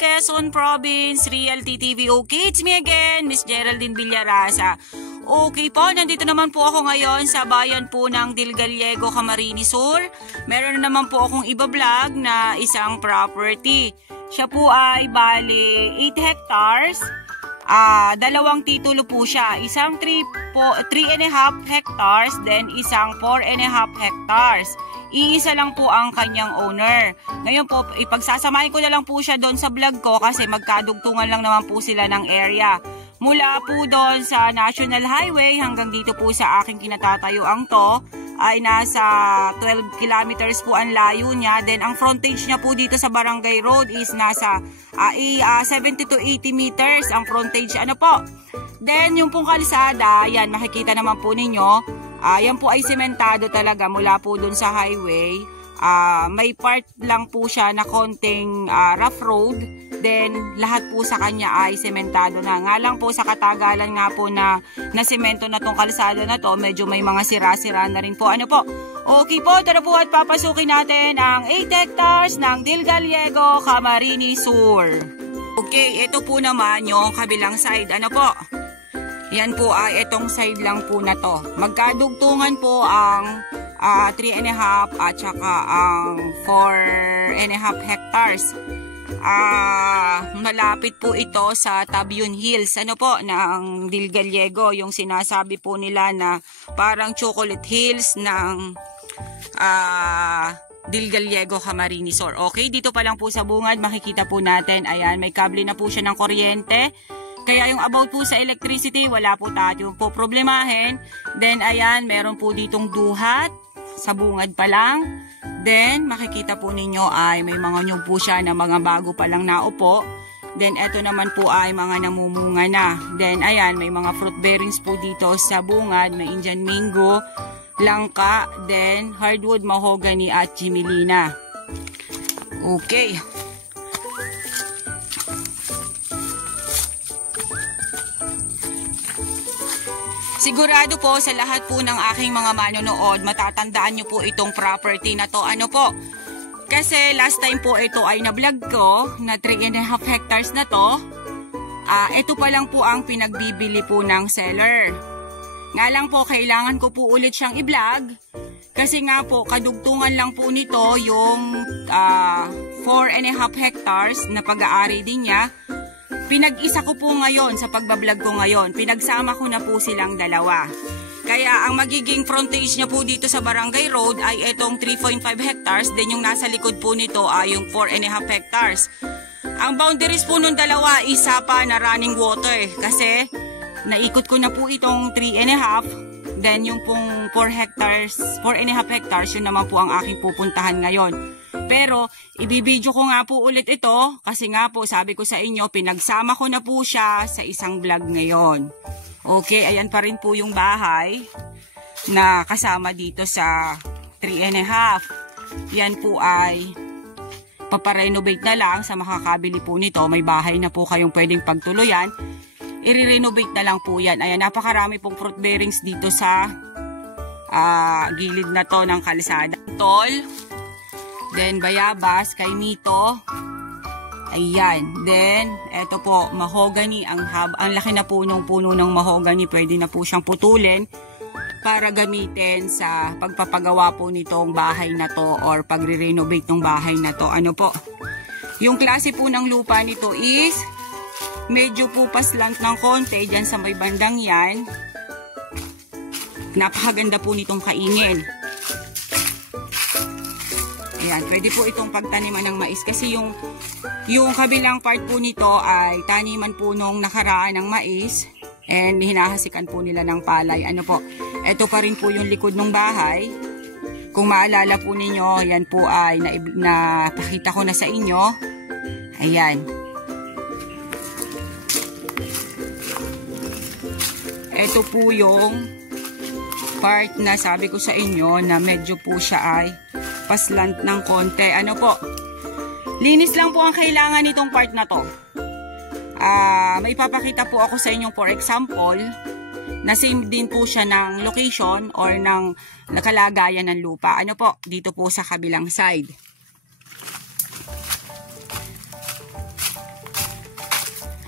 Quezon Province, Realty TV. Okay, it's me again, Miss Geraldine Villarasa. Okay po, nandito naman po ako ngayon sa bayan po ng Dilgallego, Camarines Sur. Meron na naman po akong iba-vlog na isang property. Siya po ay bali 8 hectares. Dalawang titulo po siya. Isang 3.5 hectares, then isang 4.5 hectares. Iisa lang po ang kanyang owner. Ngayon po, ipagsasamahin ko na lang po siya doon sa vlog ko kasi magkadugtungan lang naman po sila ng area. Mula po doon sa National Highway hanggang dito po sa aking kinatatayuan to ay nasa 12 kilometers po ang layo niya. Then ang frontage niya po dito sa Barangay Road is nasa 70 to 80 meters ang frontage. Ano po? Then yung pong kalsada, yan makikita naman po ninyo. Yan po ay sementado talaga mula po dun sa highway. May part lang po siya na konting rough road. Then lahat po sa kanya ay sementado na. Nga lang po sa katagalan nga po na semento na tong kalsada na to, medyo may mga sira-sira na rin po. Ano po? Okay po, tara po at papasukin natin ang 8 hectares ng Dilgallego, Camarines Sur. Okay, ito po naman yung kabilang side. Ano po? Yan po ay itong side lang po na to. Magkadugtungan po ang 3.5 at saka ang 4.5 hectares. Malapit po ito sa Tabion Hills. Ano po, ng Dilgallego. Yung sinasabi po nila na parang chocolate hills ng Dilgallego, Camarines Sur. Okay, dito pa lang po sa bungad makikita po natin. Ayan, may kable na po siya ng kuryente. Kaya yung about po sa electricity, wala po tayo po problemahin. Then, ayan, meron po ditong duhat sa bungad pa lang. Then, makikita po ninyo ay may mga nyug po siya na mga bago pa lang naupo. Then, eto naman po ay mga namumunga na. Then, ayan, may mga fruit bearings po dito sa bungad. May Indian mango, langka, then hardwood, mahogany at jimilina. Okay. Sigurado po sa lahat po ng aking mga manonood, matatandaan nyo po itong property na to. Ano po? Kasi last time po ito ay na-vlog ko na 3.5 hectares na to. Ito pa lang po ang pinagbibili po ng seller. Nga lang po, kailangan ko po ulit siyang i-vlog. Kasi nga po, kadugtungan lang po nito yung 4.5 hectares na pag-aari din niya. Pinag-isa ko po ngayon sa pagbablog ko ngayon. Pinagsama ko na po silang dalawa. Kaya ang magiging frontage niya po dito sa Barangay Road ay itong 3.5 hectares. Then yung nasa likod po nito ay yung 4.5 hectares. Ang boundaries po nung dalawa isa pa na running water. Kasi naikot ko na po itong 3.5. Then yung pong 4 hectares, 4.5 hectares, yun naman po ang aking pupuntahan ngayon. Pero, ibibidyo ko nga po ulit ito kasi nga po sabi ko sa inyo, pinagsama ko na po siya sa isang vlog ngayon. Okay, ayan pa rin po yung bahay na kasama dito sa 3.5. Yan po ay paparenovate na lang sa makakabili po nito. May bahay na po kayong pwedeng pagtuluyan. I-renovate na lang po yan. Ayan, napakarami pong fruit bearings dito sa gilid na to ng kalsada. Tol. Then, bayabas, kay Mito. Ayan. Then, eto po, mahogany. Ang laki na punong-puno ng mahogany. Pwede na po siyang putulin para gamitin sa pagpapagawa po nitong bahay na to or pagre-renovate ng bahay na to. Ano po? Yung klase po ng lupa nito is medyo po paslant ng konti dyan sa may bandang yan. Napakaganda po nitong kaingin. Ayan, pwede po itong pagtaniman ng mais kasi yung kabilang part po nito ay taniman po nung nakaraan ng mais and hinahasikan po nila ng palay. Ano po, ito pa rin po yung likod ng bahay. Kung maalala po ninyo, yan po ay napakita ko na sa inyo. Ayan. Ito po yung part na sabi ko sa inyo na medyo po siya ay paslant ng konti. Ano po? Linis lang po ang kailangan nitong part na to. May papakita po ako sa inyo for example na same din po siya ng location or ng kalagayan ng lupa. Ano po? Dito po sa kabilang side.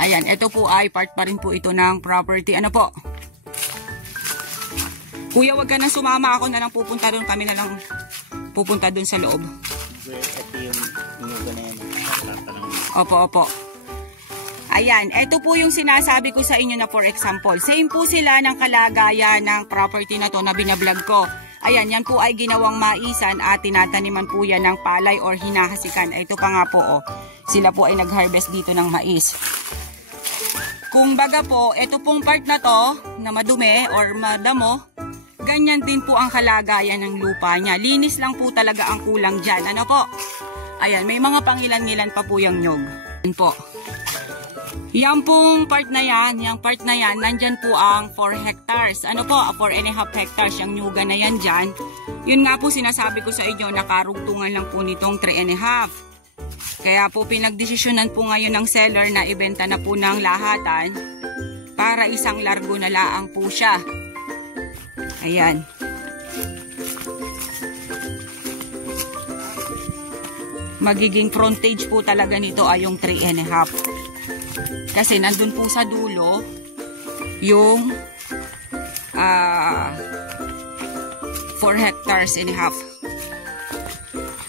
Ayan, ito po ay part pa rin po ito ng property. Ano po? Kuya, wag ka na sumama. Ako na lang pupunta doon. Kami na lang pupunta doon sa loob. Ito yung inuga na yan. Opo, opo. Ayan, ito po yung sinasabi ko sa inyo na for example. Same po sila ng kalagayan ng property na to na binablog ko. Ayan, yan po ay ginawang maisan at tinataniman po yan ng palay or hinahasikan. Ito pa nga po, oh. Sila po ay nag-harvest dito ng mais. Kung baga po, ito pong part na to, na madumi or madamo, ganyan din po ang kalagayan ng lupa niya. Linis lang po talaga ang kulang dyan. Ano po? Ayan, may mga pangilan-ngilan pa po yung nyog. Yan po. Yan pong part na yan, nandyan po ang 4 hectares. Ano po? 4.5 hectares, yung nyuga na yan dyan. Yun nga po sinasabi ko sa inyo, nakarugtungan lang po nitong 3.5. Kaya po pinagdesisyonan po ngayon ng seller na ibenta na po ng lahatan para isang largo na laang po siya. Ayan. Magiging frontage po talaga nito ay yung 3.5. Kasi nandun po sa dulo yung 4 hectares and a half.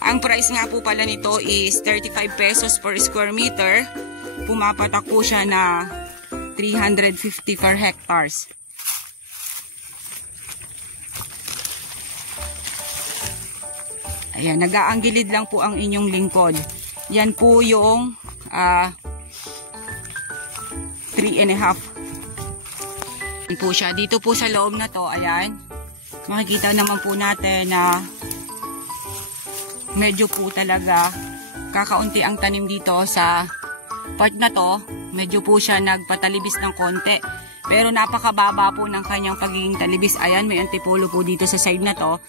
Ang price nga po pala nito is 35 pesos per square meter. Pumapatak po siya na 350 per hectares. Ayan, nag-aanggilid lang po ang inyong lingkod. Yan po yung 3.5. Yan po siya. Dito po sa loob na to, ayan. Makikita naman po natin na medyo po talaga kakaunti ang tanim dito sa part na to. Medyo po siya nagpatalibis ng konti. Pero napakababa po ng kanyang pagiging talibis. Ayan, may antipolo po dito sa side na to.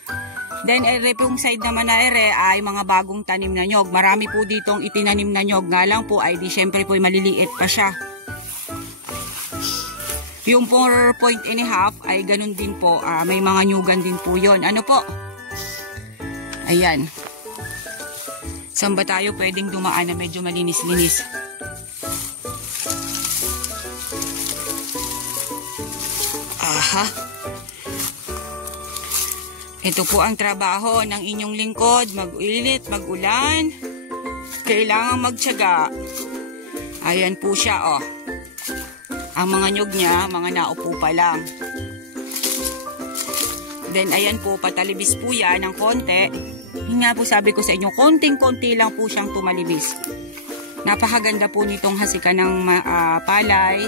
Then, ere pong side naman na ere ay mga bagong tanim na nyog. Marami po ditong itinanim na nyog. Nga lang po ay di syempre po maliliit pa siya. Yung 4.5 ay ganun din po. May mga nyugan din po yon. Ano po? Ayan. Saan ba tayo pwedeng dumaan na medyo malinis-linis? Aha. Ito po ang trabaho ng inyong lingkod. Mag-ulit, mag-ulan. Kailangan magtiyaga. Ayan po siya, oh. Ang mga nyug niya, mga naupo pa lang. Then, ayan po, patalibis po yan ng konti. Yun nga po sabi ko sa inyo, konting-konti lang po siyang tumalibis. Napakaganda po nitong hasikan ng palay,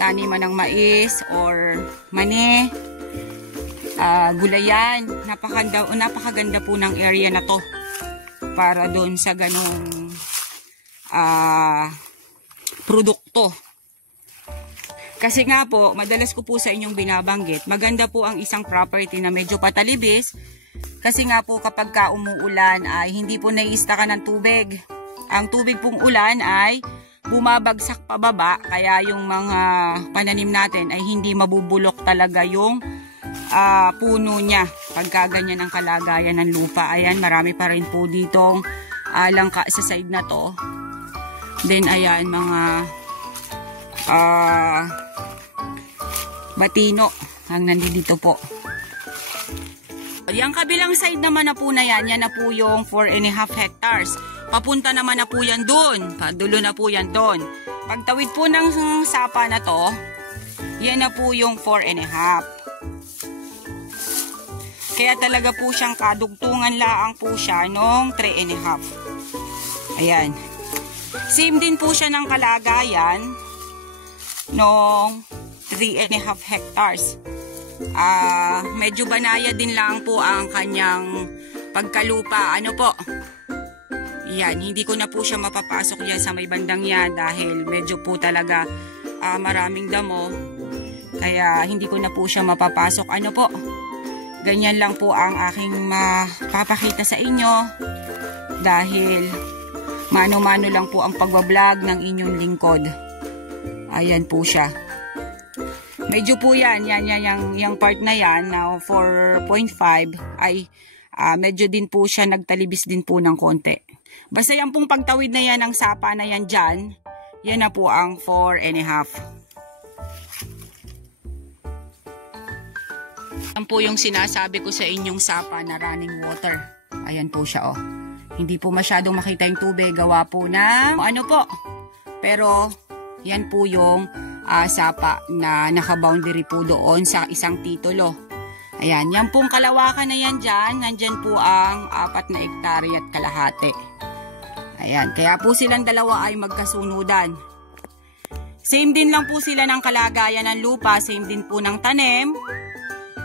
taniman ng mais or mani, gulayan. Napakaganda po ng area na to para doon sa ganong produkto. Kasi nga po, madalas ko po sa inyong binabanggit, maganda po ang isang property na medyo patalibis. Kasi nga po kapag ka umuulan ay hindi po naiistakan ng tubig. Ang tubig pong ulan ay bumabagsak pababa, kaya yung mga pananim natin ay hindi mabubulok talaga yung puno niya pagka ganyan ang kalagayan ng lupa. Ayan, marami pa rin po ditong langka sa side na to. Then ayan, mga batino ang nandito po. Yung kabilang side naman na po na yan na po yung 4.5 hectares. Papunta naman na po yan doon. Padulo na po yan doon. Pagtawid po ng sapa na to, yan na po yung 4.5. Kaya talaga po siyang kadugtungan laang po siya nung 3.5. Ayan. Same din po siya ng kalagayan nung 3.5 hectares. Medyo banaya din lang po ang kanyang pagkalupa. Ano po? Yan, hindi ko na po siya mapapasok yan sa may bandang yan dahil medyo po talaga maraming damo. Kaya hindi ko na po siya mapapasok. Ano po? Ganyan lang po ang aking mapapakita sa inyo dahil mano-mano lang po ang pagbablog ng inyong lingkod. Ayan po siya. Medyo po yan, yung part na yan, na 4.5 ay medyo din po siya nagtalibis din po ng konti. Basta yan pong pagtawid na yan ng sapa na yan dyan, yan na po ang 4.5. Yan po yung sinasabi ko sa inyong sapa na running water. Ayan po siya, oh. Hindi po masyadong makita yung tubig, gawa po ng ano po. Pero yan po yung sapa na naka-boundary po doon sa isang titulo. Ayan, yan pong kalawakan na yan dyan. Nandyan po ang 4 na hektarya at kalahati. Ayan, kaya po silang dalawa ay magkasunudan. Same din lang po sila ng kalagayan ng lupa, same din po ng tanim.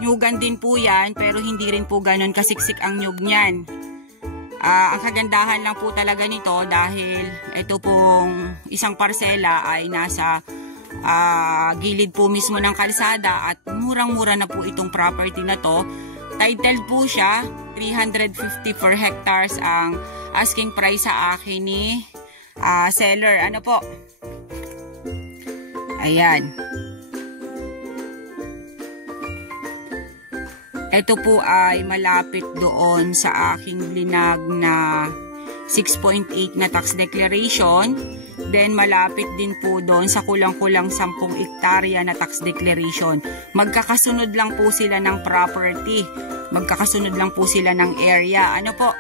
Nyugan din po yan, pero hindi rin po ganun kasiksik ang nyug niyan. Ang kagandahan lang po talaga nito dahil ito pong isang parsela ay nasa gilid po mismo ng kalsada at murang-mura na po itong property na to. Titled po siya, 350 per hectares ang asking price sa akin ni seller. Ano po? Ayan. Ito po ay malapit doon sa aking linag na 6.8 na tax declaration. Then malapit din po doon sa kulang-kulang 10 hektarya na tax declaration. Magkakasunod lang po sila ng property. Magkakasunod lang po sila ng area. Ano po?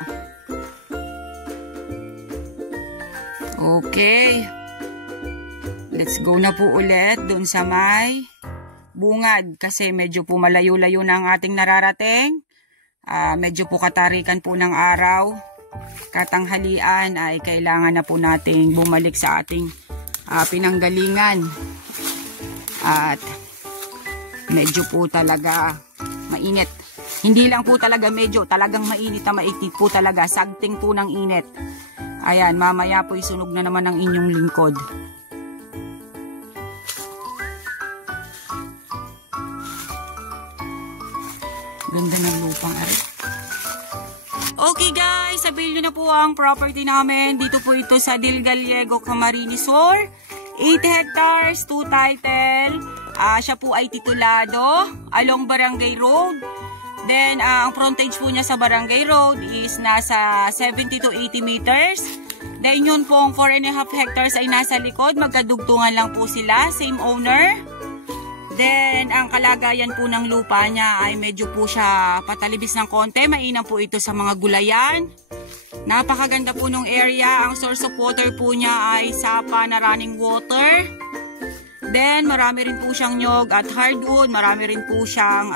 Okay. Let's go na po ulit doon sa may bungad kasi medyo po malayo-layo na ang ating nararating. Medyo po katarikan po ng araw. Katanghalian ay kailangan na po nating bumalik sa ating pinanggalingan. At medyo po talaga mainit. Hindi lang po talaga medyo, talagang mainit na maitit po talaga. Sagting po ng init. Ayan, mamaya po isunog na naman ang inyong lingkod. Ganda ng lupang ari. Okay guys, sabihin nyo na po ang property namin. Dito po ito sa Del Gallego, Camarines Sur. 8 hectares, 2 title. Siya po ay titulado along Barangay Road. Then, ang frontage po niya sa Barangay Road is nasa 70 to 80 meters. Then, yun pong 4.5 hectares ay nasa likod. Magkadugtungan lang po sila. Same owner. Then, ang kalagayan po ng lupa niya ay medyo po siya patalibis ng konti. Mainam po ito sa mga gulayan. Napakaganda po ng area. Ang source of water po niya ay sapa na running water. Then, marami rin po siyang nyog at hardwood. Marami rin po siyang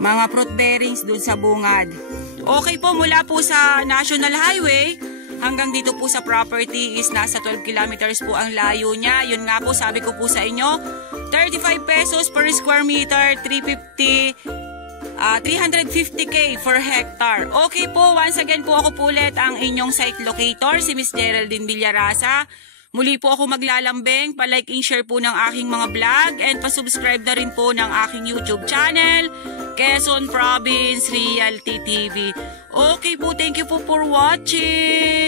mga fruit bearings dun sa bungad. Okay po, mula po sa National Highway hanggang dito po sa property is nasa 12 kilometers po ang layo niya. Yun nga po, sabi ko po sa inyo, 35 pesos per square meter, 350k per hectare. Okay po, once again po ako po ulit ang inyong site locator, si Miss Geraldine Villarasa. Muli po ako maglalambing, pa-like and share po ng aking mga vlog and pa-subscribe na rin po ng aking YouTube channel, Quezon Province Realty TV. Okay po, thank you po for watching.